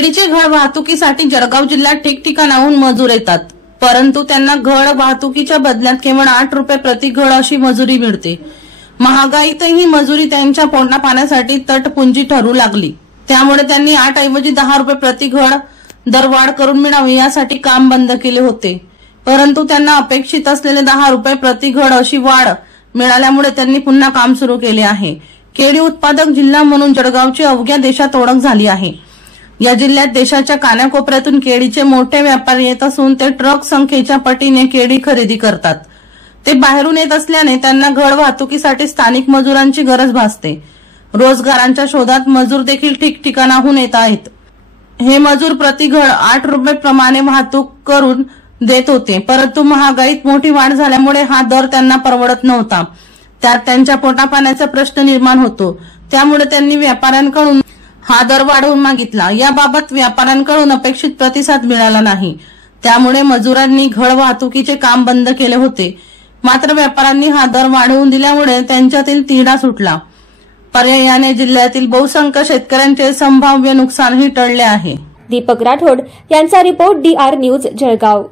केळीचे घड वाहतुकीसाठी जळगाव जिल्ह्यात ठिकठिकाणाहून मजूर येतात, परंतु त्यांना घड वाहतुकीच्या बदल्यात केवळ 8 रुपये प्रति घड अशी मजुरी मिळते। महागाईतही मजुरी त्यांच्या पोटा पाण्यासाठी तटपुंजी ठरू लागली। त्यामुळे त्यांनी 8 ऐवजी 10 रुपये प्रति घड दरवाढ करून मिळावी यासाठी काम बंद केले होते, परंतु त्यांना अपेक्षित असलेले 10 रुपये प्रति घड अशी वाढ मिळाल्यामुळे त्यांनी पुन्हा काम सुरू केले आहे। केळी उत्पादक जिल्हा म्हणून जळगावची अवघ्या देशात ओळख झाली आहे। या जिल्ह्यात देशाच्या कानाकोपऱ्यातून केळीचे मोठे व्यापारी येत असून ते ट्रक संख्येच्या पटीने केळी खरेदी करतात। ते बाहेरून येत असल्याने त्यांना घड वाहतुकीसाठी स्थानिक मजुरांची गरज भासते। रोजगारांच्या शोधात मजूर देखील ठिकठिकाणाहून येत आहेत। हे मजूर प्रति घड 8 रुपये प्रमाणे वाहतूक करून देत होते, परंतु महागाईत मोठी वाढ झाल्यामुळे हा दर त्यांना परवडत नव्हता। त्यात त्यांच्या पोटापाण्याचा प्रश्न निर्माण होतो। त्यामुळे त्यांनी व्यापाऱ्यांकडून हा दर वाढवून मागितला। याबाबत व्यापाऱ्यांकडून अपेक्षित प्रतिसाद मिळाला नाही, त्यामुळे मजुरांनी घड वाहतुकीचे काम बंद केले होते। मात्र व्यापाऱ्यांनी हा दर वाढवून दिल्यामुळे त्यांच्यातील तिढा सुटला। पर्यायाने जिल्ह्यातील बहुसंख्य शेतकऱ्यांचे संभाव्य नुकसानही टळले आहे। दीपक राठोड यांचा रिपोर्ट DR न्यूज जळगाव।